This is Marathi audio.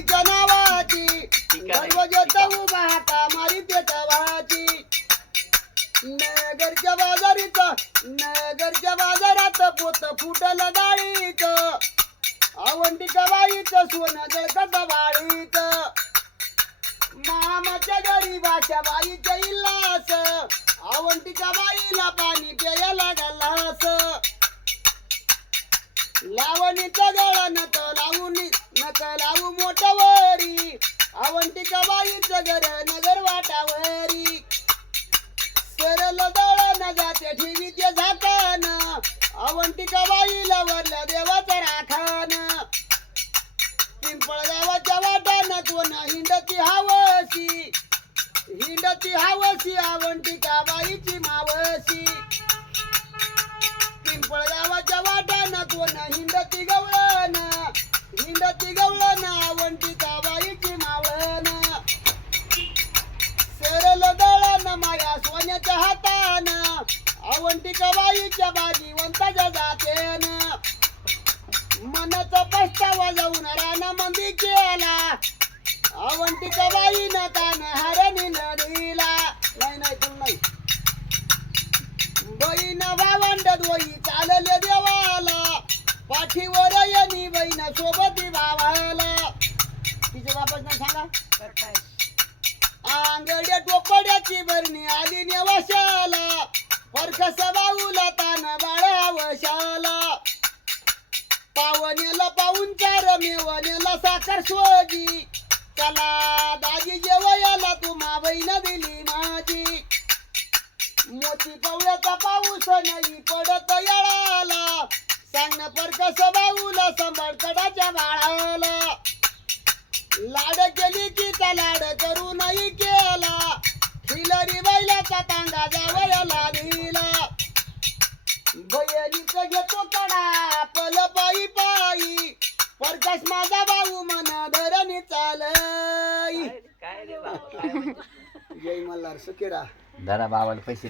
बाईच्या नावाची दरवाजात उभा हाता मारी ते तवाची नगरच्या बाजारात पोत फुटल डाळीत आवंटिका बाईचं सोनं जळकत बाळीत मामाच्या गरीबाच्या बाईच्या इल्लास आवंटिका बाईला पाणी प्यायला गल्लास लावणीचं गळा नक लावू मोठवरी आवंटिका बाईचं घर नगर वाटावरी सरल दळण जाते ठेवी ते झाकान आवंटिका बाईला वरल्या देवाचं राखान पिंपळगावाच्या वाटान कोण हिंडती हावसी आवंटिका बाईची मावशी पिंपळगावाच्या वाटान कोण हिंडती गवळण आवंटिका बाईची मावळण सरल दळण माया सोन्याच्या हातान आवंटिका बाईच्या बाजीवंताच्या जातेन मनाचा पस्तावा जाऊन राणा मंदी केला आवंटिका बाईनं कान हरणी नदीला नाही तुला नाही बहीण भावंड दोई चालले देवाला पाठीवर येणी बहीण सोबती भावाला तिच्या बापाच नाही सांगा आंगड्या टोपड्याची भरणी आली नेवाशाला परखस बाऊला तान बाळावशाला पावनेला पाऊनचार मेवनेला साखर सोजी चला दाजी जेवयाला तुम्हा बहीण दिली माझी मोती पवळ्याचा पाऊस नाही पडत येळाला सांगणं परकस बाऊला संभाळ कडाच्या बाळाला लाड केली की त्या लाड करू नाही केला खिलरी बैलाचा तांगा जावयाला दिला बयलीच घेतो कडा पल पायी पायी परकस माझा भाऊ मना धरणी चालई जय मल्हार सुखीरा धरा बाबाला पैसे